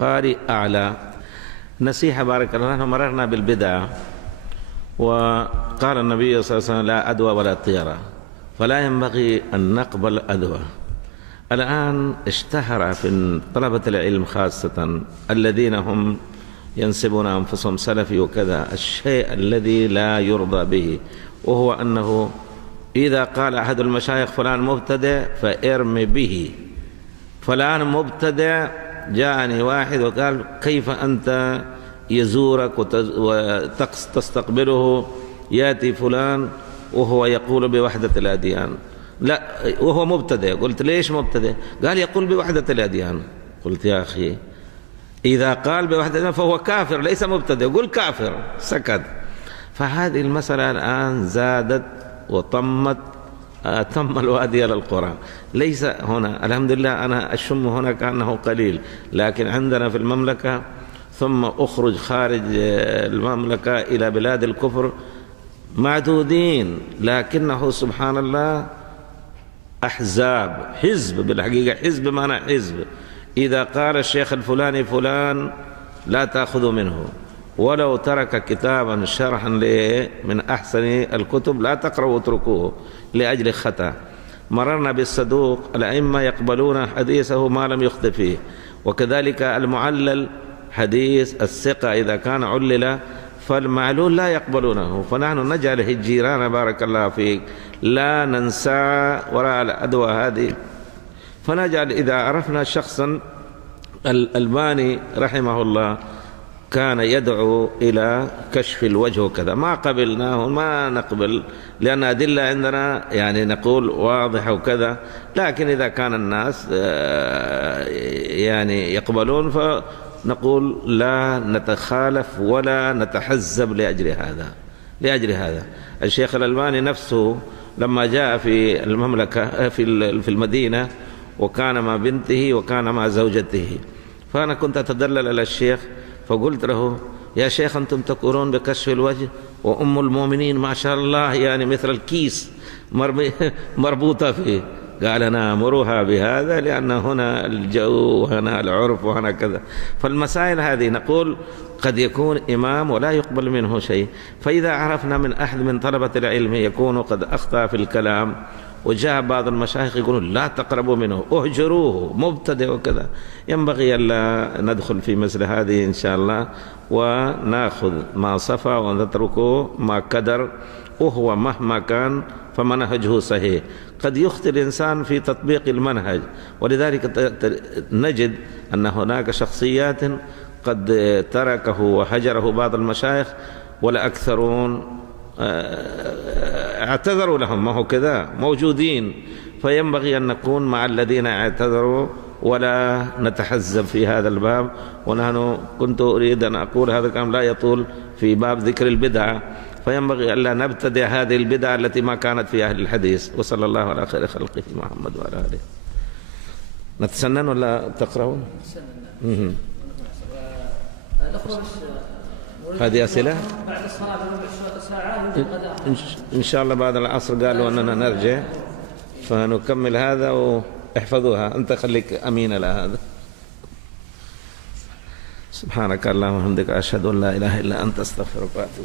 قارئ أعلى. نصيحة بارك الله، نحن مررنا بالبدع، وقال النبي صلى الله عليه وسلم: لا أدوى ولا طيرة، فلا ينبغي أن نقبل أدوى. الآن اشتهر في طلبة العلم خاصة الذين هم ينسبون أنفسهم سلفي وكذا الشيء الذي لا يرضى به، وهو أنه إذا قال أحد المشايخ فلان مبتدع فارم به. فلان مبتدع، جاءني واحد وقال: كيف أنت يزورك وتستقبله، يأتي فلان وهو يقول بوحدة الأديان؟ لا، وهو مبتدع. قلت: ليش مبتدع؟ قال: يقول بوحدة الأديان. قلت: يا أخي، إذا قال بوحدة الأديان فهو كافر ليس مبتدع، قل كافر. سكت. فهذه المسألة الآن زادت وطمت، تم الوادي إلى القرى. ليس هنا، الحمد لله، أنا أشم هنا كأنه قليل، لكن عندنا في المملكة، ثم أخرج خارج المملكة إلى بلاد الكفر معدودين، لكنه سبحان الله أحزاب، حزب بالحقيقة، حزب معنى حزب. إذا قال الشيخ الفلاني فلان لا تأخذوا منه، ولو ترك كتابا شرحا من أحسن الكتب لا تقرأوا واتركوه لأجل خطأ. مررنا بالصدوق، الأئمة يقبلون حديثه ما لم يخطئ فيه، وكذلك المعلل حديث الثقة إذا كان علل فالمعلول لا يقبلونه. فنحن نجعل الجيران بارك الله فيك لا ننسى وراء الأدوى هذه، فنجعل إذا عرفنا شخصا. الألباني رحمه الله كان يدعو إلى كشف الوجه وكذا، ما قبلناه، ما نقبل، لأن أدلة عندنا يعني نقول واضحة وكذا، لكن إذا كان الناس يعني يقبلون فنقول لا نتخالف ولا نتحزب لأجل هذا. الشيخ الألباني نفسه لما جاء في المملكة في المدينة، وكان مع بنته وكان مع زوجته، فأنا كنت أتدلل على الشيخ، فقلت له: يا شيخ، أنتم تقولون بكشف الوجه، وأم المؤمنين ما شاء الله يعني مثل الكيس مربوطة فيه. قال: أنا أمرها بهذا لأن هنا الجو وهنا العرف وهنا كذا. فالمسائل هذه نقول قد يكون إمام ولا يقبل منه شيء. فإذا عرفنا من أحد من طلبة العلم يكون قد أخطأ في الكلام، وجاء بعض المشايخ يقولون لا تقربوا منه، اهجروه، مبتدع وكذا، ينبغي ألا ندخل في مثل هذه إن شاء الله، ونأخذ ما صفى ونتركه ما كدر، وهو مهما كان فمنهجه صحيح. قد يخطئ الإنسان في تطبيق المنهج، ولذلك نجد أن هناك شخصيات قد تركه وهجره بعض المشايخ، والأكثرون اعتذروا لهم، ما هو كذا، موجودين. فينبغي أن نكون مع الذين اعتذروا ولا نتحزب في هذا الباب. ونحن كنت أريد أن أقول هذا الكلام لا يطول في باب ذكر البدعة، فينبغي ألا نبتدع هذه البدعة التي ما كانت في أهل الحديث. وصلى الله على خير خلقه محمد وعلى آله. نتسنن ولا تقرأون؟ هذه أسئلة بعد الصلاة بربع ساعة إن شاء الله. بعد العصر قالوا أننا نرجع، فنكمل هذا، واحفظوها، أنت خليك أمين لهذا. سبحانك اللهم وبحمدك، أشهد أن لا إله إلا أنت، أستغفرك وأتوب.